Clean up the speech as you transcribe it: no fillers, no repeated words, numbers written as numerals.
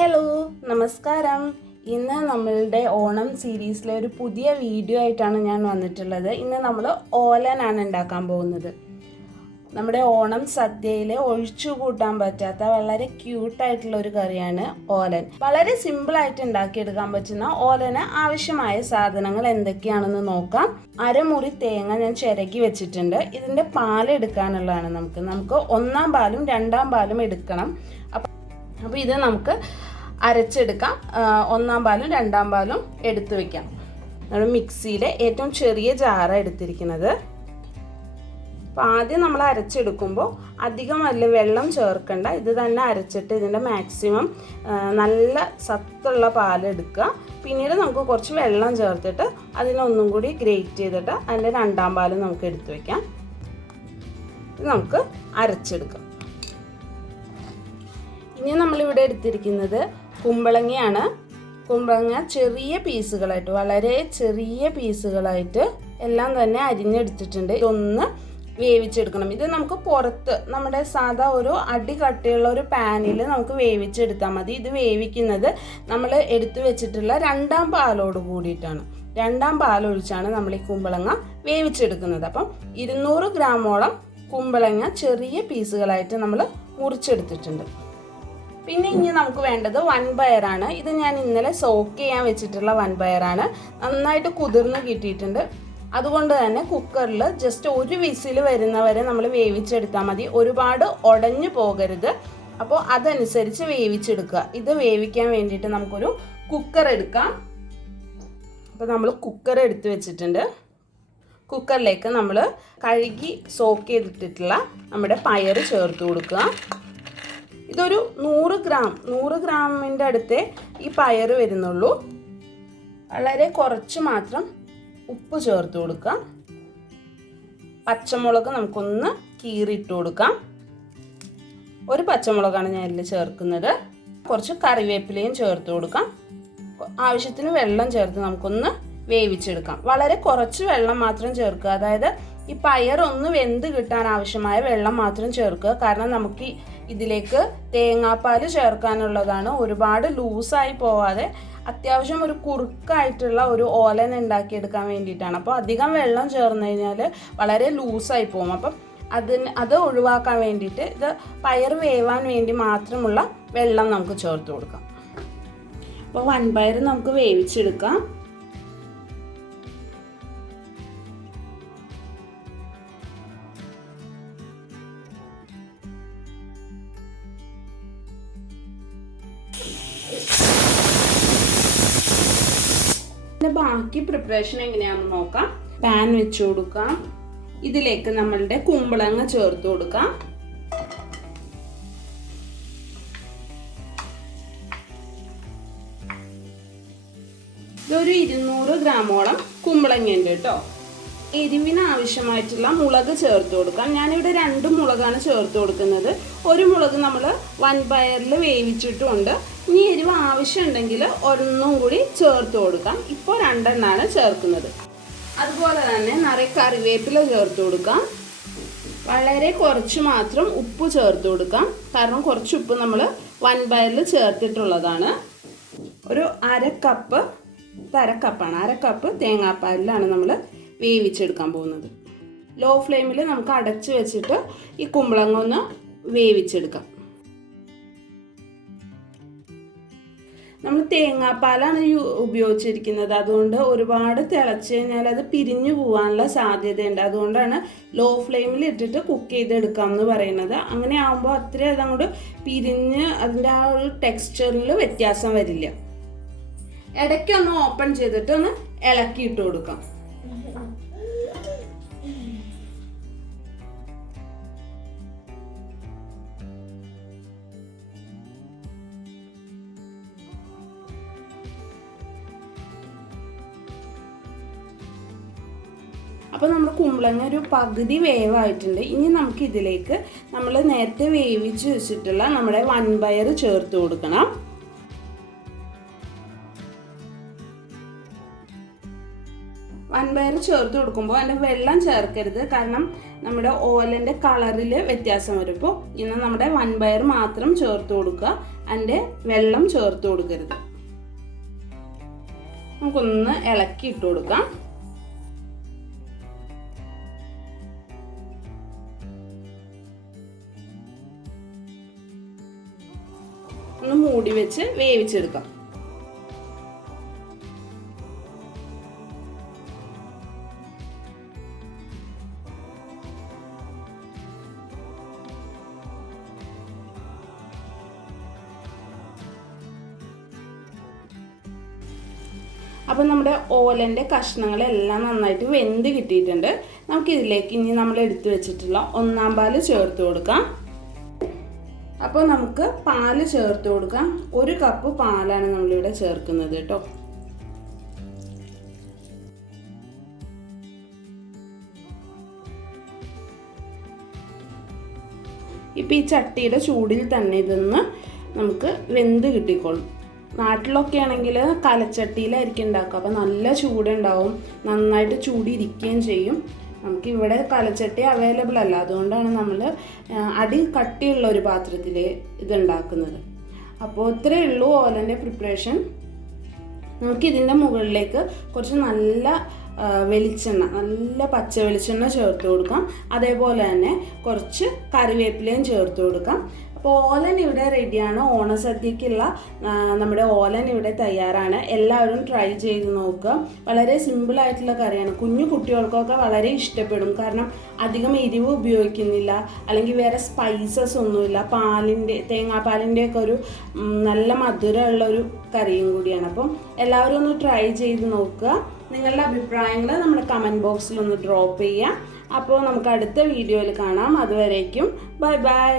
Hello നമസ്കാരം. ഇന്ന് നമ്മളുടെ ഓണം സീരീസിലെ ഒരു പുതിയ വീഡിയോ ആയിട്ടാണ് ഞാൻ വന്നിട്ടുള്ളത്. ഇന്ന് നമ്മൾ ഓലനാണ് ഉണ്ടാക്കാൻ പോകുന്നത്. നമ്മുടെ ഓണം സദ്യയിൽ ഒഴിച്ചു കൂട്ടാൻ പറ്റാത്ത വളരെ ക്യൂട്ടായിട്ടുള്ള ഒരു കറിയാണ് ഓലൻ. വളരെ സിമ്പിളായിട്ട് ഉണ്ടാക്കിയെടുക്കാൻ പറ്റുന്ന ഓലന് ആവശ്യമായ സാധനങ്ങൾ എന്തൊക്കെയാണെന്ന് നോക്കാം. അരമുറി തേങ്ങ ഞാൻ ചിരകി വെച്ചിട്ടുണ്ട്. ഇതിൻ്റെ പാലെടുക്കാനുള്ളതാണ്. നമുക്ക് ഒന്നാം പാലും രണ്ടാം പാലും എടുക്കണം. അപ്പോൾ ഇത് നമുക്ക് അരച്ചെടുക്കാം. ഒന്നാം പാലും രണ്ടാം പാലും എടുത്തു വയ്ക്കാം. നമ്മൾ മിക്സിയിലെ ഏറ്റവും ചെറിയ ജാറ എടുത്തിരിക്കുന്നത്. അപ്പോൾ ആദ്യം നമ്മൾ അരച്ചെടുക്കുമ്പോൾ അധികം വലിയ വെള്ളം ചേർക്കണ്ട. ഇത് തന്നെ അരച്ചിട്ട് ഇതിൻ്റെ മാക്സിമം നല്ല സത്തുള്ള പാലെടുക്കുക. പിന്നീട് നമുക്ക് കുറച്ച് വെള്ളം ചേർത്തിട്ട് അതിനൊന്നും കൂടി ഗ്രേറ്റ് ചെയ്തിട്ട് അതിൻ്റെ രണ്ടാം പാലും നമുക്ക് എടുത്തു വയ്ക്കാം. ഇത് നമുക്ക് അരച്ചെടുക്കാം. ഇനി നമ്മളിവിടെ എടുത്തിരിക്കുന്നത് കുമ്പളങ്ങയാണ്. കുമ്പളങ്ങ ചെറിയ പീസുകളായിട്ട്, വളരെ ചെറിയ പീസുകളായിട്ട് എല്ലാം തന്നെ അരിഞ്ഞെടുത്തിട്ടുണ്ട്. ഇതൊന്ന് വേവിച്ചെടുക്കണം. ഇത് നമുക്ക് പുറത്ത് നമ്മുടെ സാധാ ഒരു അടി കട്ടിയുള്ള ഒരു പാനിൽ നമുക്ക് വേവിച്ചെടുത്താൽ മതി. ഇത് വേവിക്കുന്നത് നമ്മൾ എടുത്തു വെച്ചിട്ടുള്ള രണ്ടാം പാലോട് കൂടിയിട്ടാണ്. രണ്ടാം പാലൊഴിച്ചാണ് നമ്മൾ ഈ കുമ്പളങ്ങ വേവിച്ചെടുക്കുന്നത്. അപ്പം 200 ഗ്രാമോളം കുമ്പളങ്ങ ചെറിയ പീസുകളായിട്ട് നമ്മൾ മുറിച്ചെടുത്തിട്ടുണ്ട്. പിന്നെ ഇനി നമുക്ക് വേണ്ടത് വൻപയറാണ്. ഇത് ഞാൻ ഇന്നലെ സോക്ക് ചെയ്യാൻ വെച്ചിട്ടുള്ള വൻപയറാണ്. നന്നായിട്ട് കുതിർന്ന് കിട്ടിയിട്ടുണ്ട്. അതുകൊണ്ട് തന്നെ കുക്കറിൽ ജസ്റ്റ് ഒരു വിസിൽ വരുന്നവരെ നമ്മൾ വേവിച്ചെടുത്താൽ മതി. ഒരുപാട് ഉടഞ്ഞു പോകരുത്. അപ്പോൾ അതനുസരിച്ച് വേവിച്ചെടുക്കുക. ഇത് വേവിക്കാൻ വേണ്ടിയിട്ട് നമുക്കൊരു കുക്കർ എടുക്കാം. അപ്പോൾ നമ്മൾ കുക്കർ എടുത്ത് വെച്ചിട്ടുണ്ട്. കുക്കറിലേക്ക് നമ്മൾ കഴുകി സോക്ക് ചെയ്തിട്ടുള്ള നമ്മുടെ പയർ ചേർത്ത് കൊടുക്കുക. ഇതൊരു 100 ഗ്രാമിൻ്റെ അടുത്തേ ഈ പയർ വരുന്നുള്ളൂ. വളരെ കുറച്ച് മാത്രം ഉപ്പ് ചേർത്ത് കൊടുക്കാം. പച്ചമുളക് നമുക്കൊന്ന് കീറിയിട്ട് കൊടുക്കാം. ഒരു പച്ചമുളകാണ് ഞാൻ ഇതിൽ ചേർക്കുന്നത്. കുറച്ച് കറിവേപ്പിലയും ചേർത്ത് കൊടുക്കാം. ആവശ്യത്തിന് വെള്ളം ചേർത്ത് നമുക്കൊന്ന് വേവിച്ചെടുക്കാം. വളരെ കുറച്ച് വെള്ളം മാത്രം ചേർക്കുക. അതായത് ഈ പയർ ഒന്ന് വെന്ത് കിട്ടാൻ ആവശ്യമായ വെള്ളം മാത്രം ചേർക്കുക. കാരണം നമുക്ക് ഇതിലേക്ക് തേങ്ങാപ്പാൽ ചേർക്കാനുള്ളതാണ്. ഒരുപാട് ലൂസായി പോവാതെ അത്യാവശ്യം ഒരു കുറുക്കായിട്ടുള്ള ഒരു ഓലൻ ഉണ്ടാക്കിയെടുക്കാൻ വേണ്ടിയിട്ടാണ്. അപ്പോൾ അധികം വെള്ളം ചേർന്ന് കഴിഞ്ഞാൽ വളരെ ലൂസായി പോകും. അപ്പം അത് ഒഴിവാക്കാൻ വേണ്ടിയിട്ട് ഇത് പയർ വേവാൻ വേണ്ടി മാത്രമുള്ള വെള്ളം നമുക്ക് ചേർത്ത് കൊടുക്കാം. അപ്പോൾ വൻപയർ നമുക്ക് വേവിച്ചെടുക്കാം. ബാക്കി പ്രിപ്പറേഷൻ എങ്ങനെയാണെന്ന് നോക്കാം. പാൻ വെച്ച് കൊടുക്കാം. ഇതിലേക്ക് നമ്മളുടെ കുമ്പളങ്ങ ചേർത്ത് കൊടുക്കാം. ഇതൊരു 200 ഗ്രാമോളം കുമ്പളങ്ങ ഉണ്ട് കേട്ടോ. എരിവിന് ആവശ്യമായിട്ടുള്ള മുളക് ചേർത്ത് കൊടുക്കാം. ഞാനിവിടെ 2 മുളകാണ് ചേർത്ത് കൊടുക്കുന്നത്. ഒരു മുളക് നമ്മൾ വൻപയറിൽ വേവിച്ചിട്ടുമുണ്ട്. ഇനി എരിവ് ആവശ്യമുണ്ടെങ്കിൽ ഒരെണ്ണം കൂടി ചേർത്ത് കൊടുക്കാം. ഇപ്പോൾ 2 എണ്ണമാണ് ചേർക്കുന്നത്. അതുപോലെ തന്നെ നിറയെ കറിവേപ്പില ചേർത്ത് കൊടുക്കാം. വളരെ കുറച്ച് മാത്രം ഉപ്പ് ചേർത്ത് കൊടുക്കാം. കാരണം കുറച്ച് ഉപ്പ് നമ്മൾ വൻപയറിൽ ചേർത്തിട്ടുള്ളതാണ്. ഒരു അര കപ്പ് തേങ്ങാപ്പാലിലാണ് നമ്മൾ വേവിച്ചെടുക്കാൻ പോകുന്നത്. ലോ ഫ്ലെയിമിൽ നമുക്ക് അടച്ചു വെച്ചിട്ട് ഈ കുമ്പളങ്ങ ഒന്ന് വേവിച്ചെടുക്കാം. നമ്മൾ തേങ്ങാപ്പാലാണ് ഉപയോഗിച്ചിരിക്കുന്നത്. അതുകൊണ്ട് ഒരുപാട് തിളച്ച് കഴിഞ്ഞാൽ അത് പിരിഞ്ഞു പോകാനുള്ള സാധ്യതയുണ്ട്. അതുകൊണ്ടാണ് ലോ ഫ്ലെയിമിൽ ഇട്ടിട്ട് കുക്ക് ചെയ്തെടുക്കാം എന്ന് പറയുന്നത്. അങ്ങനെ ആകുമ്പോൾ അത്രയും അതങ്ങോട്ട് പിരിഞ്ഞ് അതിൻ്റെ ആ ഒരു ടെക്സ്ചറിൽ വ്യത്യാസം വരില്ല. ഇടയ്ക്കൊന്ന് ഓപ്പൺ ചെയ്തിട്ട് ഒന്ന് ഇളക്കിയിട്ട് കൊടുക്കാം. അപ്പോൾ നമ്മുടെ കുമ്പളങ്ങ ഒരു പകുതി വേവായിട്ടുണ്ട്. ഇനി നമുക്ക് ഇതിലേക്ക് നമ്മൾ നേരത്തെ വേവിച്ച് വെച്ചിട്ടുള്ള നമ്മുടെ വൻപയർ ചേർത്ത് കൊടുക്കണം. വൻപയർ ചേർത്ത് കൊടുക്കുമ്പോൾ അതിൻ്റെ വെള്ളം ചേർക്കരുത്. കാരണം നമ്മുടെ ഓലൻ്റെ കളറിൽ വ്യത്യാസം വരും. ഇപ്പോൾ ഇന്ന് നമ്മുടെ വൻപയർ മാത്രം ചേർത്ത് കൊടുക്കുക. അതിൻ്റെ വെള്ളം ചേർത്ത് കൊടുക്കരുത്. നമുക്കൊന്ന് ഇളക്കി ഇട്ട് കൊടുക്കാം. ഒന്ന് മൂടി വെച്ച് വേവിച്ചെടുക്കാം. അപ്പോൾ നമ്മുടെ ഓലൻ്റെ കഷ്ണങ്ങളെല്ലാം നന്നായിട്ട് വെന്ത് കിട്ടിയിട്ടുണ്ട്. നമുക്കിതിലേക്ക് ഇനി നമ്മൾ എടുത്തു വെച്ചിട്ടുള്ള ഒന്നാം പാല് ചേർത്ത് കൊടുക്കാം. അപ്പോൾ നമുക്ക് പാല് ചേർത്ത് കൊടുക്കാം. 1 കപ്പ് പാലാണ് നമ്മളിവിടെ ചേർക്കുന്നത് കേട്ടോ. ഇപ്പം ഈ ചട്ടിയുടെ ചൂടിൽ തന്നെ ഇതൊന്ന് നമുക്ക് വെന്ത് കിട്ടിക്കോളും. നാട്ടിലൊക്കെ ആണെങ്കിൽ കലച്ചട്ടിയിലായിരിക്കും ഉണ്ടാക്കുക. അപ്പോൾ നല്ല ചൂടുണ്ടാവും, നന്നായിട്ട് ചൂടിരിക്കുകയും ചെയ്യും. നമുക്കിവിടെ കലച്ചട്ടി അവൈലബിൾ അല്ല, അതുകൊണ്ടാണ് നമ്മൾ അടി കട്ടിയുള്ള ഒരു പാത്രത്തിൽ ഇതുണ്ടാക്കുന്നത്. അപ്പോൾ ഇത്രയേ ഉള്ളൂ ഓലൻ്റെ പ്രിപ്പറേഷൻ. നമുക്കിതിൻ്റെ മുകളിലേക്ക് കുറച്ച് നല്ല വെളിച്ചെണ്ണ, നല്ല പച്ച വെളിച്ചെണ്ണ ചേർത്ത് കൊടുക്കാം. അതേപോലെ തന്നെ കുറച്ച് കറിവേപ്പിലയും ചേർത്ത് കൊടുക്കാം. അപ്പോൾ ഓലൻ ഇവിടെ റെഡിയാണ്. ഓണസദ്യക്കുള്ള നമ്മുടെ ഓലൻ ഇവിടെ തയ്യാറാണ്. എല്ലാവരും ട്രൈ ചെയ്ത് നോക്കുക. വളരെ സിമ്പിളായിട്ടുള്ള കറിയാണ്. കുഞ്ഞു കുട്ടികൾക്കൊക്കെ വളരെ ഇഷ്ടപ്പെടും. കാരണം അധികം എരിവ് ഉപയോഗിക്കുന്നില്ല, അല്ലെങ്കിൽ വേറെ സ്പൈസസ് ഒന്നുമില്ല. തേങ്ങാപ്പാലിൻ്റെ ഒക്കെ ഒരു നല്ല മധുരമുള്ളൊരു കറിയും കൂടിയാണ്. അപ്പം എല്ലാവരും ഒന്ന് ട്രൈ ചെയ്ത് നോക്കുക. നിങ്ങളുടെ അഭിപ്രായങ്ങൾ നമ്മുടെ കമൻറ്റ് ബോക്സിൽ ഒന്ന് ഡ്രോപ്പ് ചെയ്യുക. അപ്പോൾ നമുക്ക് അടുത്ത വീഡിയോയിൽ കാണാം. അതുവരേക്കും ബൈ ബൈ.